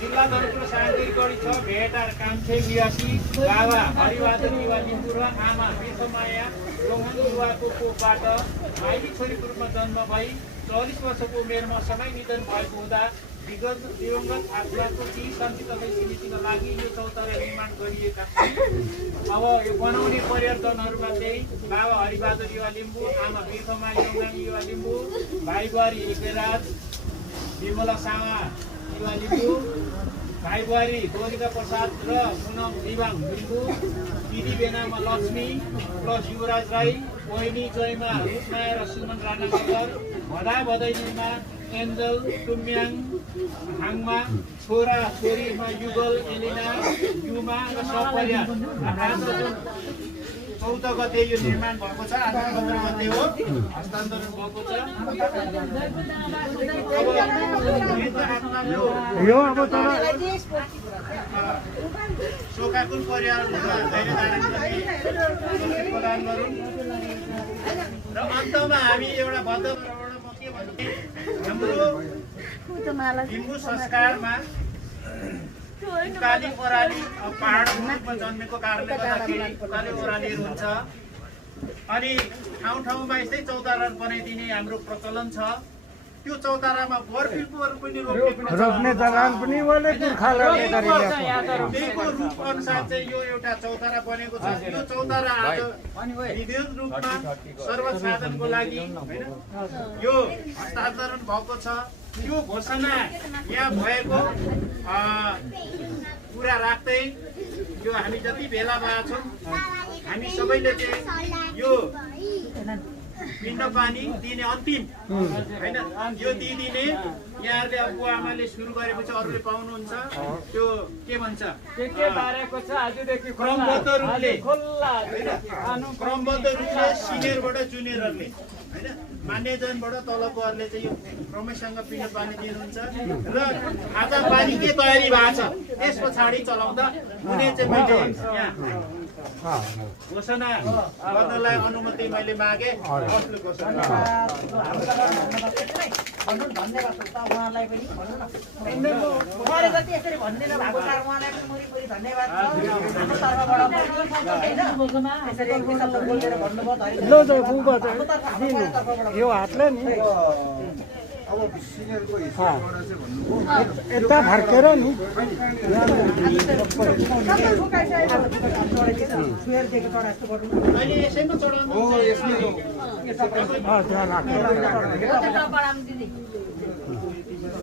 जिल्ला दरपुर साङ्गीर गढी छ भेटार कान्छे निवासी बाबा हरिबहादुर युवा लिम्बू र आमा बिर्खमाया रोहन युवाको कोखबाट माइली छोरीको रूपमा जन्म भई 40 वर्षको उमेरमा समय निधन भएको हुँदा दिवंगत आत्माको ती शान्ति तथा स्मृतिका लागि यो चौतारा निर्माण गरिएका छन्। अब यो बनाउने परिवर्तनहरूमा चाहिँ बाबा हरिबहादुर युवा लिम्बू, आमा बिर्खमाया युवा लिम्बू, भाइ बुहारी हिकेराज विमला सामा युवा लिम्बू, भाइ बुहारी गोरिका प्रसाद र पुनम दिवाङ लिम्बू, दिदी बेनामा लक्ष्मी प्लस युवराज राई, बहिनी जयमा रुपमाया र सुमन राणा नगर, भदा भदैनीमा एन्जल तुम्याङ हाङमा, छोरा छोरीमा युगल एलिना युमा र सपरिया। 14 गते यो निर्माण भएको छ, आज 15 गते हो हस्तान्तरण भएको छ। यो अब तर शोकाकुल परिवारमा धैर्य धारण गर्ने प्रदान गरौँ र अन्तमा हामी एउटा बद्ध के भने हाम्रो लिम्बू संस्कारमा उकाली ओह्राली पहाडको रूपमा जन्मेको कारणले गर्दाखेरि उकाली ओह्रालीहरू हुन्छ अनि ठाउँ ठाउँमा यस्तै चौतारा बनाइदिने हाम्रो प्रचलन छ। त्यो चौतारामा बरपिपहरू पनि रोप्ने जग्गामा पनि ओले पुर्खाहरूले गरिरहेको त्यहीको रूप अनुसार चाहिँ यो एउटा चौतारा बनेको छ। यो चौतारा आज विद्युत रूपमा सर्वसाधनको लागि हैन यो हस्तान्तरण भएको छ। यो घोषणा यहाँ भएको कुरा राख्दै यो हामी जति भेला भएका छौँ हामी सबैले चाहिँ यो पिण्ड पानी दिने अन्तिम हैन यो दिदिने यहाँहरूले अब बुवा आमाले सुरु गरेपछि अरूले पाउनुहुन्छ। त्यो के भन्छ के बारेको छ आजदेखि क्रमबद्ध रूपले खुल्ला क्रमबद्ध रूपले सिनियरबाट जुनियरहरूले हैन मान्यजनबाट तलकोहरूले चाहिँ यो क्रमैसँग पिण्ड पानी दिनुहुन्छ र आज पानी के तयारी भएको छ त्यस पछाडि चलाउँदा हुने चाहिँ मैले यहाँ घोषणा गर्नलाई अनुमति मैले मागे। कसले घोषणा धन्यवाद उहाँलाई पनि भन्नु न उहाँले जति यसरी भनिदिनु भएको छ उहाँलाई पनि मुरीपुरी धन्यवाद हाम्रो तर्फबाट यसरी एक शब्द बोलेर भन्नुभयो यो हातले नि अब सिनियरको हिसाबबाट चाहिँ भन्नुभयो यता फर्केर नि अहिले यसैमा चढाउनु हो यसले त्यहाँ राख्नु एउटा